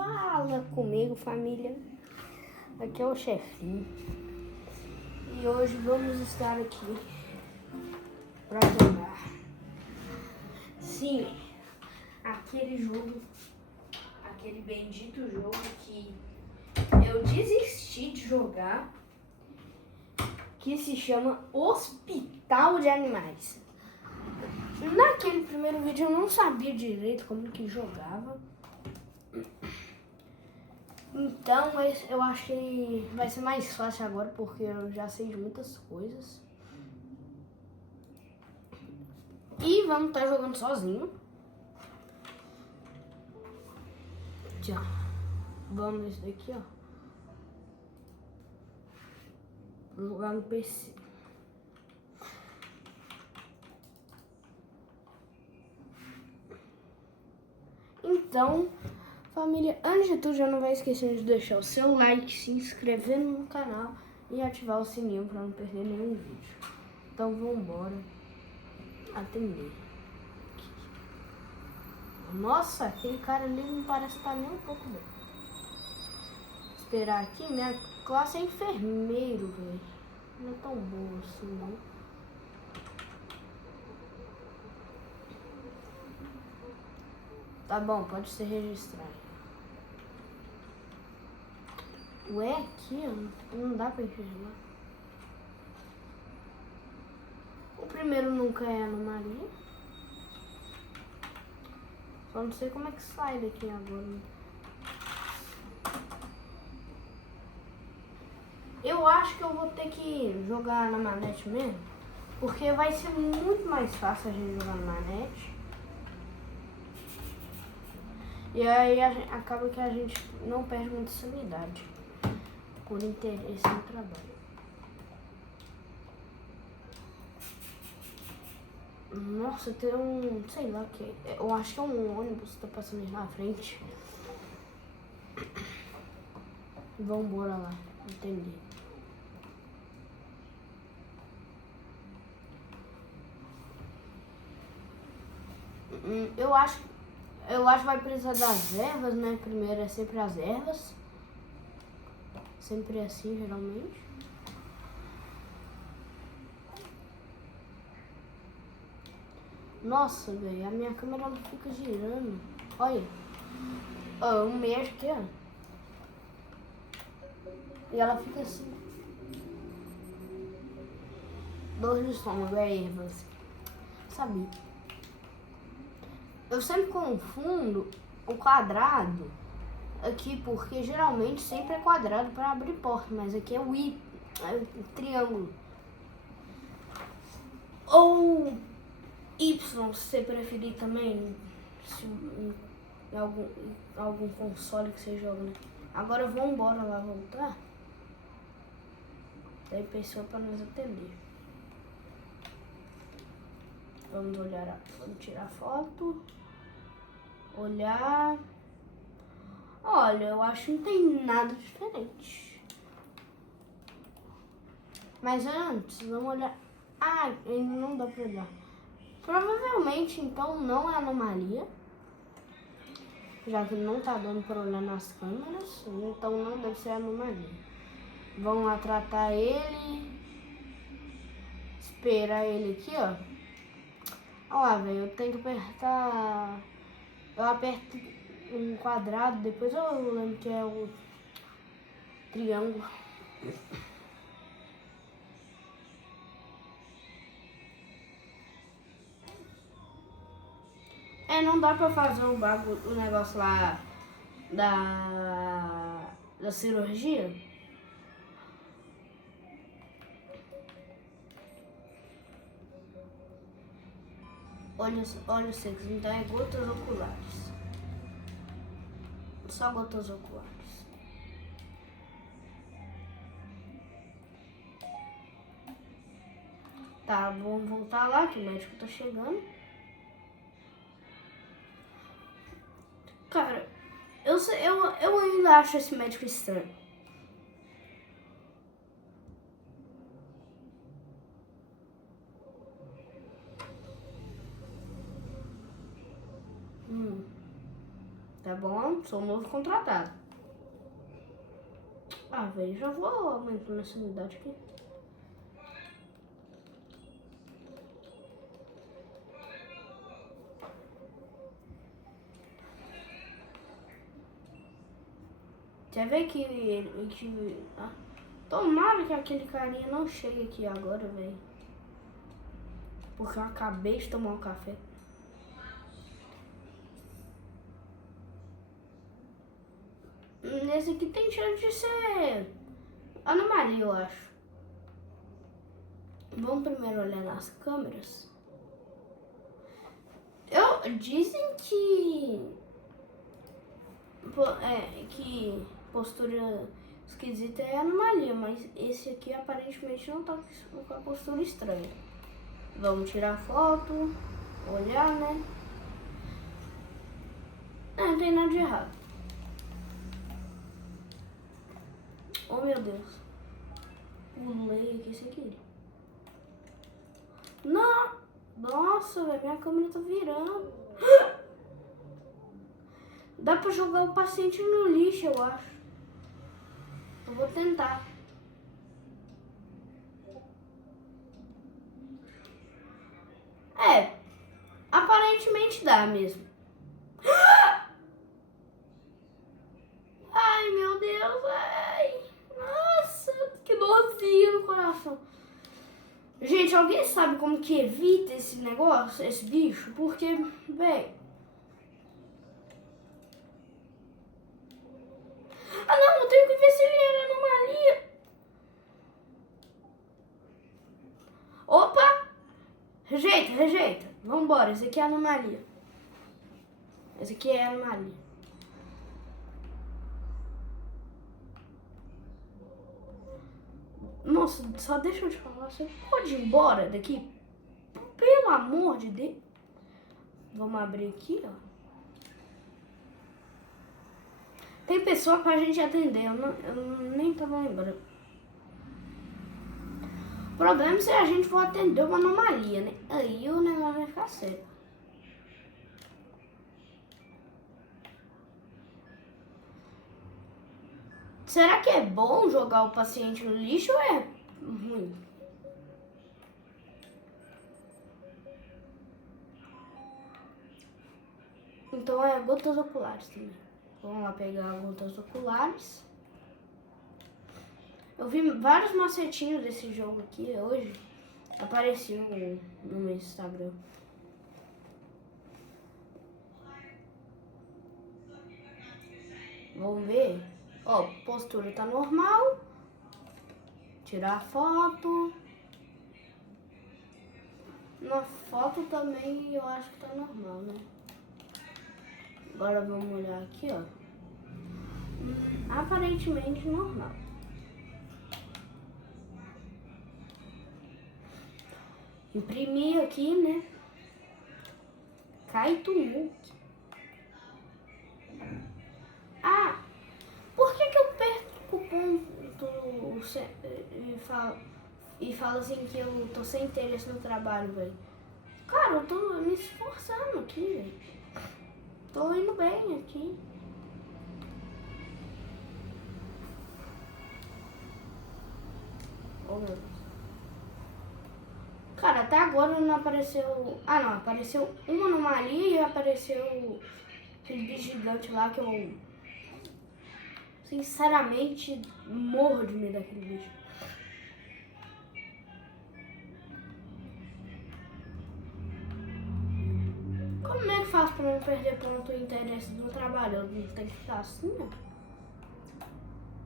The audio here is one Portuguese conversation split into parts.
Fala comigo, família. Aqui é o chefinho. E hoje vamos estar aqui para jogar. Sim, aquele jogo, aquele bendito jogo que eu desisti de jogar, que se chama Hospital de Animais. Naquele primeiro vídeo eu não sabia direito como que jogava. Então eu acho que vai ser mais fácil agora porque eu já sei de muitas coisas. E vamos estar jogando sozinho. Tchau. Vamos nesse daqui, ó. Vou jogar no PC. Então, família, antes de tudo, já não vai esquecer de deixar o seu like, se inscrever no canal e ativar o sininho para não perder nenhum vídeo. Então, vambora atender. Nossa, aquele cara ali não parece estar nem um pouco bem. Esperar aqui, minha classe é enfermeiro, velho. Não é tão boa assim, não. Tá bom, pode ser registrado. Ué, aqui não dá pra enxergar. O primeiro nunca é anomalia. Só não sei como é que sai daqui agora. Eu acho que eu vou ter que jogar na manete mesmo. Porque vai ser muito mais fácil a gente jogar na manete. E aí acaba que a gente não perde muita sanidade por interesse no trabalho. Nossa, tem um, sei lá o que. Eu acho que é um ônibus que tá passando aí na frente. Vambora lá, entendi. Eu acho que vai precisar das ervas, né? Primeiro é sempre as ervas. Sempre é assim, geralmente. Nossa, velho, a minha câmera não fica girando. Olha. Um mês aqui, ó. E ela fica assim. Dor de estômago, é ervas. Sabia. Eu sempre confundo o quadrado aqui, porque geralmente sempre é quadrado para abrir porta, mas aqui é o triângulo. Ou Y, se você preferir também, se, em algum console que você joga, né? Agora vamos embora lá voltar. Daí pessoa para nos atender. Vamos olhar, vamos tirar foto. Olhar. Olha, eu acho que não tem nada diferente. Mas antes, vamos olhar. Ah, ainda não dá pra olhar. Provavelmente, então, não é anomalia. Já que não tá dando pra olhar nas câmeras. Então, não deve ser anomalia. Vamos lá tratar ele. Esperar ele aqui, ó. Olha lá, velho, eu tenho que apertar. Eu aperto um quadrado, depois eu lembro que é o triângulo. Não dá pra fazer o negócio lá da cirurgia. Olhos secos, então é gotas oculares. Só gotas oculares. Tá, vamos voltar lá que o médico tá chegando. Cara, eu ainda acho esse médico estranho. Tá. tá bom? Sou um novo contratado. Ah, velho, já vou aumentando essa unidade aqui. Você vê que tomara que aquele carinha não chegue aqui agora, velho. Porque eu acabei de tomar um café. Esse aqui tem chance de ser anomalia, eu acho. Vamos primeiro olhar nas câmeras. Dizem que postura esquisita é anomalia, mas esse aqui aparentemente não tá com a postura estranha. Vamos tirar foto, olhar, né? Não tem nada de errado. Oh, meu Deus. Pulei aqui sem querer. Não! Nossa, velho, minha câmera tá virando. Dá pra jogar o paciente no lixo, eu acho. Eu vou tentar. Aparentemente dá mesmo. Ai, meu Deus, ai. Nossa, que dorzinha no coração. Gente, alguém sabe como que evita esse negócio, esse bicho? Porque, velho... Ah, não, eu tenho que ver se ele era anomalia. Opa! Rejeita. Vambora, esse aqui é anomalia. Esse aqui é anomalia. Nossa, só deixa eu te falar, você pode ir embora daqui? Pelo amor de Deus. Vamos abrir aqui, ó. Tem pessoa pra gente atender, eu nem tava lembrando. O problema é se a gente for atender uma anomalia, né? Aí o negócio vai ficar sério. Será que é bom jogar o paciente no lixo ou é ruim? Então é gotas oculares também. Vamos lá pegar gotas oculares. Eu vi vários macetinhos desse jogo aqui hoje. Apareceu no meu Instagram. Vamos ver. Ó, postura tá normal. Tirar foto. Na foto também eu acho que tá normal, né? Agora vamos olhar aqui, ó. Aparentemente normal. Imprimir aqui, né? Kaitumuki. Ah, por que eu perco o ponto e falo assim que eu tô sem interesse no trabalho, velho? Cara, eu tô me esforçando aqui, velho. Tô indo bem aqui. Oh, meu Deus. Cara, até agora não apareceu... Ah, não. Apareceu uma anomalia e apareceu aquele bicho gigante lá que eu... Sinceramente, morro de medo daquele bicho. Como é que faz pra não perder ponto o interesse do trabalho? Eu tenho que ficar assim, ó.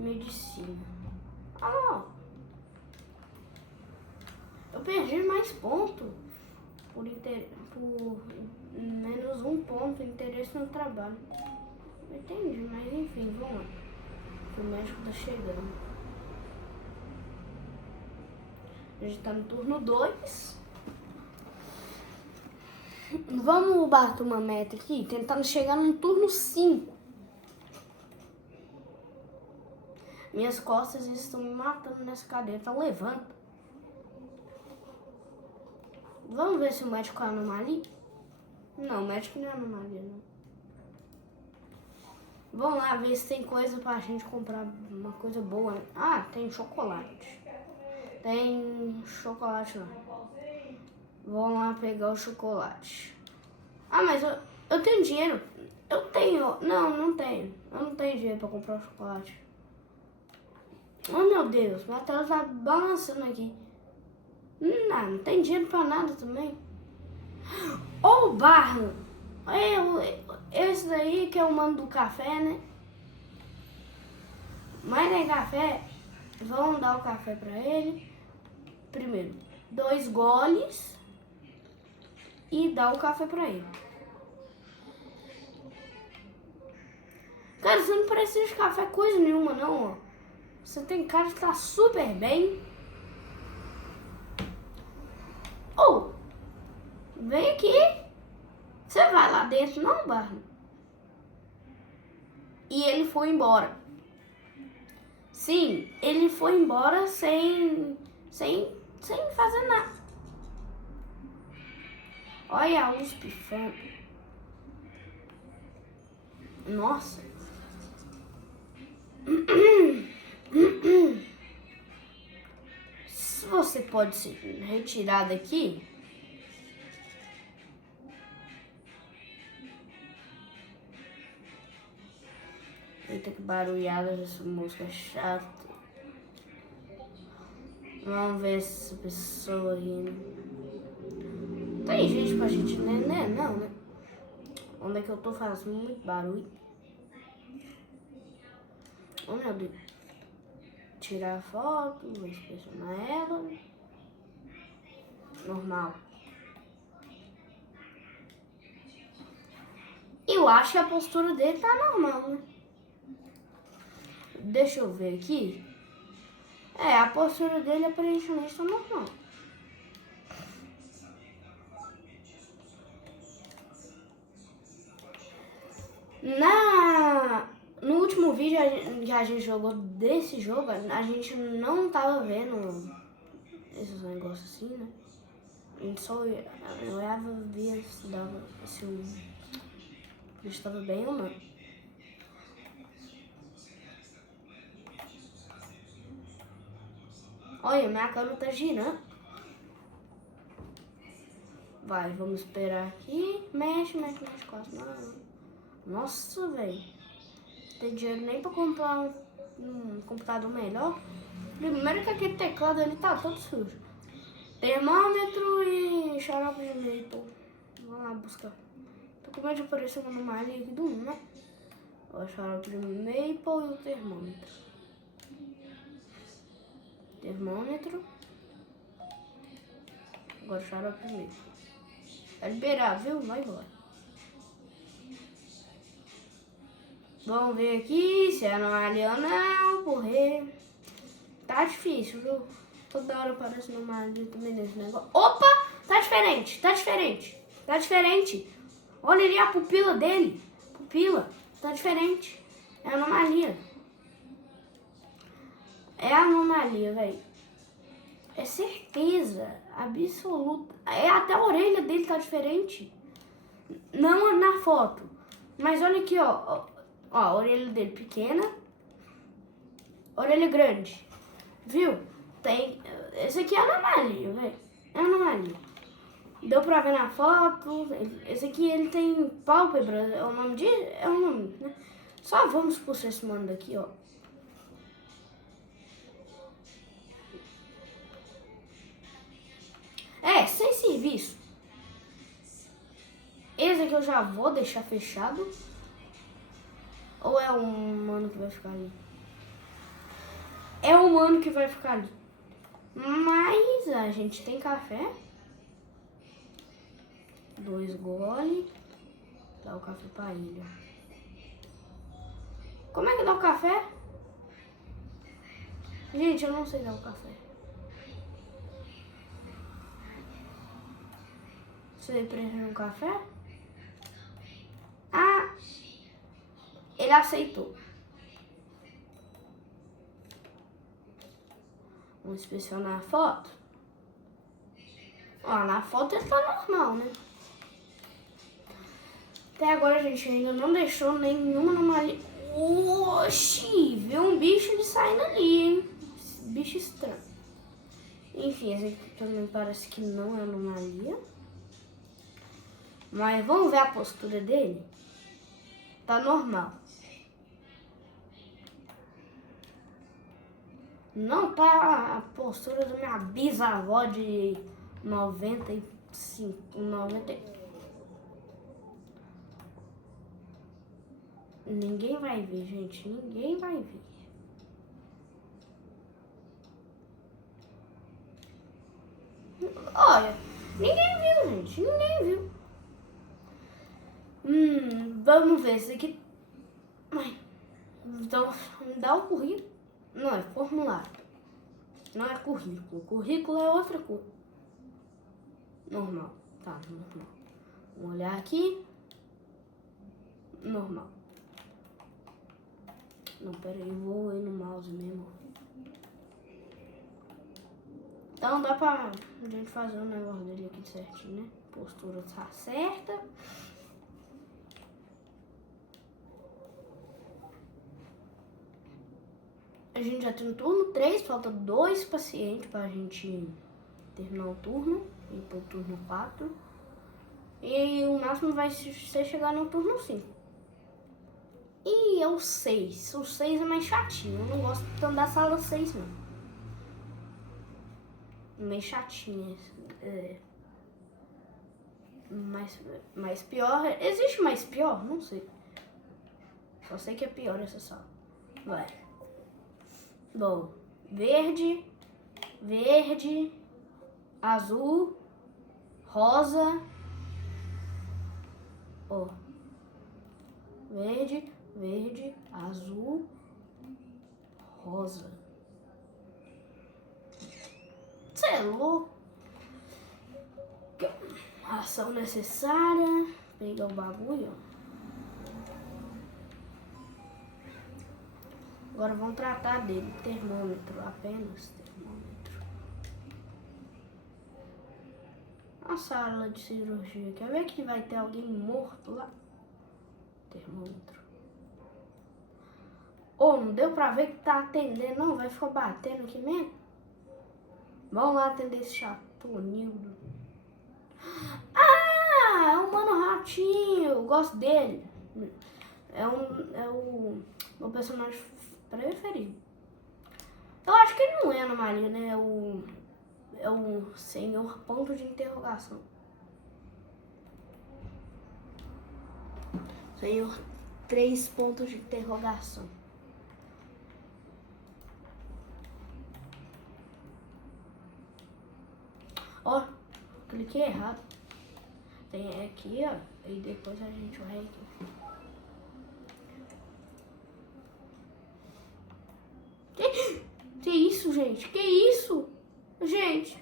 Medicina. Ah, eu perdi mais ponto por menos um ponto interesse no trabalho. Entendi, mas enfim, vamos lá. O médico tá chegando. A gente tá no turno 2. Vamos bater uma meta aqui, tentando chegar no turno 5. Minhas costas estão me matando nessa cadeira, então levanta. Vamos ver se o médico é anomalia? Não, o médico não é anomalia, não. Vamos lá ver se tem coisa pra gente comprar, uma coisa boa, né? Ah, tem chocolate. Tem chocolate lá. Vamos lá pegar o chocolate. Ah, mas eu tenho dinheiro. Eu tenho. Não tenho. Eu não tenho dinheiro pra comprar o chocolate. Oh, meu Deus. Minha tela tá balançando aqui. Não tem dinheiro pra nada também. Ô, Barro. Esse daí que é o mano do café, né? Mas tem café. Vamos dar o café pra ele. Primeiro, 2 goles. E dar o café pra ele. Cara, você não precisa de café coisa nenhuma, não, ó. Você tem cara de estar super bem. Oh, vem aqui. Você vai lá dentro, não, Barney? E ele foi embora. Sim, ele foi embora sem fazer nada. Olha a luz pifando. Nossa. Se você pode se retirar daqui. Eita, que barulhada essa música chata. Vamos ver essa pessoa rindo. Tem gente pra gente, né? Não, né? Onde é que eu tô fazendo muito barulho? Oh, meu Deus. Tirar a foto, vou inspecionar ela. Normal. Eu acho que a postura dele tá normal, né? Deixa eu ver aqui. A postura dele aparentemente tá normal. No último vídeo que a gente jogou desse jogo, a gente não tava vendo esses negócios assim, né? A gente só olhava, via se dava se o bicho tava bem ou não. Olha, minha câmera tá girando. Vai, vamos esperar aqui. Mexe quase. Nossa, velho. Não tem dinheiro nem pra comprar um computador melhor. Primeiro que aquele teclado ali tá todo sujo. Termômetro e xarope de maple. Vamos lá buscar. Tô com medo de aparecer uma anomalia aqui do 1, né? O xarope de maple e o termômetro. Termômetro. Agora o xarope de maple. Vai liberar, viu? Vai embora. Vamos ver aqui se é anomalia ou não, porque tá difícil, viu? Toda hora aparece anomalia também nesse negócio. Opa! Tá diferente. Olha ali a pupila dele. Pupila. Tá diferente. É anomalia. É anomalia, velho. É certeza absoluta. Até a orelha dele tá diferente. Não na foto. Mas olha aqui, ó. Ó, a orelha dele pequena. Orelha grande. Viu? Tem. Esse aqui é anomalia, velho. É anomalia. Deu pra ver na foto. Esse aqui ele tem pálpebra. É o nome de. É o nome, né? Só vamos por esse mano daqui, ó. Sem serviço. Esse aqui eu já vou deixar fechado. Ou é um mano que vai ficar ali? É um mano que vai ficar ali. Mas a gente tem café. 2 goles. Dá o café pra ilha. Como é que dá o café? Gente, eu não sei dar o café. Você prefere um café? Ah, ele aceitou. Vamos inspecionar a foto. Ó, na foto ele tá normal, né? Até agora a gente ainda não deixou nenhuma anomalia. Oxi, vê um bicho ele saindo ali, hein? Bicho estranho. Enfim, esse aqui também parece que não é anomalia. Mas vamos ver a postura dele? Tá normal. Não tá a postura da minha bisavó de 95, 90. Ninguém vai ver, gente. Ninguém vai ver. Olha, ninguém viu, gente. Ninguém viu. Vamos ver esse aqui. Então, me dá o currículo. Não, é formulário. Não é currículo. Currículo é outra coisa. Normal. Tá, normal. Vamos olhar aqui. Normal. Não, pera aí, eu vou ir no mouse mesmo. Então dá pra gente fazer o negócio dele aqui certinho, né? Postura tá certa. A gente já tem o turno 3, falta 2 pacientes pra gente terminar o turno. E pro turno 4. E o máximo vai ser chegar no turno 5. E é o 6. O 6 é mais chatinho. Eu não gosto tanto da sala 6, não. Meio chatinho. Mais pior. Existe mais pior? Não sei. Só sei que é pior essa sala. Vai. Bom. Verde. Azul. Rosa. Ó. Verde, azul, rosa. Cê é louco. Ação necessária. Pegar o bagulho. Agora vamos tratar dele. Termômetro, apenas termômetro. A sala de cirurgia. Quer ver que vai ter alguém morto lá? Termômetro. Não deu pra ver que tá atendendo, não? Vai ficar batendo aqui mesmo? Vamos lá atender esse chatonildo. É um mano ratinho. Eu gosto dele. É o meu personagem preferido. Eu acho que ele não é anomalia, né? É o senhor ponto de interrogação. Senhor 3 pontos de interrogação. Ó, cliquei errado. Tem aqui, ó. E depois a gente vai aqui. Que isso, gente? Que isso? Gente,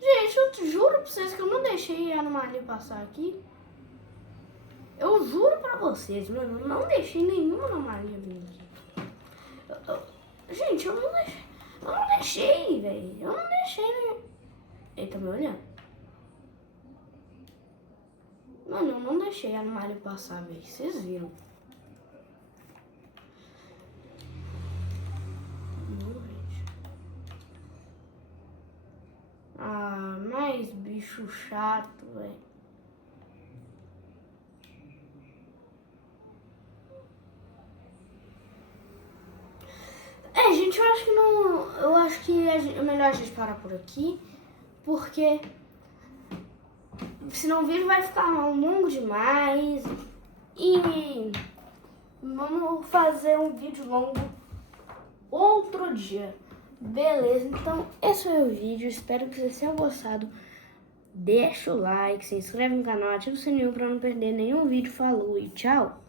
eu juro pra vocês que eu não deixei a anomalia passar aqui. Eu juro pra vocês, mano, eu não deixei nenhuma anomalia vir aqui. Gente, eu não deixei, velho. Eu não deixei, né? Ele tá me olhando. Mano, eu não deixei a anomalia passar, velho. Vocês viram. Mais bicho chato, velho. Gente, eu acho que não. Eu acho que é melhor a gente parar por aqui, porque senão o vídeo vai ficar longo demais. E vamos fazer um vídeo longo outro dia. Beleza, então esse foi o vídeo. Espero que vocês tenham gostado. Deixa o like, se inscreve no canal, ativa o sininho para não perder nenhum vídeo. Falou e tchau!